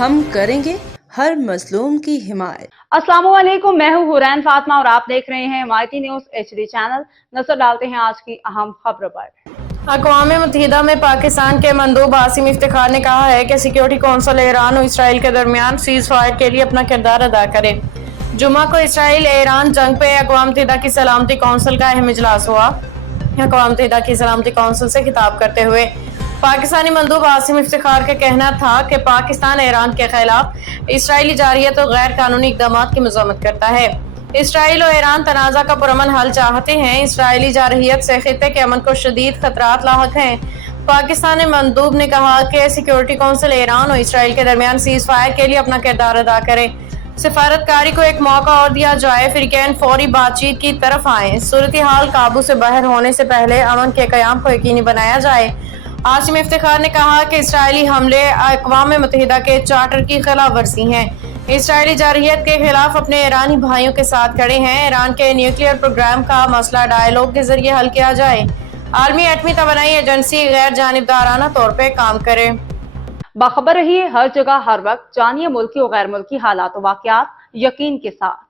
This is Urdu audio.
ہم کریں گے ہر مظلوم کی حمایت۔ السلام علیکم، میں ہوں حورین فاطمہ اور آپ دیکھ رہے ہیں مایتی نیوز HD چینل۔ نظر ڈالتے ہیں آج کی اہم خبروں پر۔ اقوام متحدہ میں پاکستان کے مندوب عاصم افتخار نے کہا ہے کہ سیکیورٹی کونسل ایران اور اسرائیل کے درمیان سیز فائر کے لیے اپنا کردار ادا کرے۔ جمعہ کو اسرائیل ایران جنگ پہ اقوام متحدہ کی سلامتی کونسل کا اہم اجلاس ہوا۔ اقوام متحدہ کی سلامتی کونسل سے خطاب کرتے ہوئے پاکستانی مندوب عاصم افتخار کا کہنا تھا کہ پاکستان ایران کے خلاف اسرائیلی جارحیت اور غیر قانونی اقدامات کی مذمت کرتا ہے۔ اسرائیل اور ایران تنازع کا پرامن حل چاہتے ہیں۔ اسرائیلی جارحیت سے خطے کے امن کو شدید خطرات لاحق ہیں۔ پاکستانی مندوب نے کہا کہ سیکیورٹی کونسل ایران اور اسرائیل کے درمیان سیز فائر کے لیے اپنا کردار ادا کرے۔ سفارتکاری کو ایک موقع اور دیا جائے، فریقین فوری بات چیت کی طرف آئیں، صورتحال قابو سے باہر ہونے سے پہلے امن کے قیام کو یقینی بنایا جائے۔ عاصم افتخار نے کہا کہ اسرائیلی حملے اقوام متحدہ کے چارٹر کی خلاف ورزی ہیں۔ اسرائیلی جارحیت کے خلاف اپنے ایرانی بھائیوں کے ساتھ کھڑے ہیں۔ ایران کے نیوکلیئر پروگرام کا مسئلہ ڈائیلاگ کے ذریعے حل کیا جائے۔ عالمی ایٹمی توانائی ایجنسی غیر جانبدارانہ طور پہ کام کرے۔ باخبر رہیے ہر جگہ ہر وقت، جانیے ملکی و غیر ملکی حالات و واقعات یقین کے ساتھ۔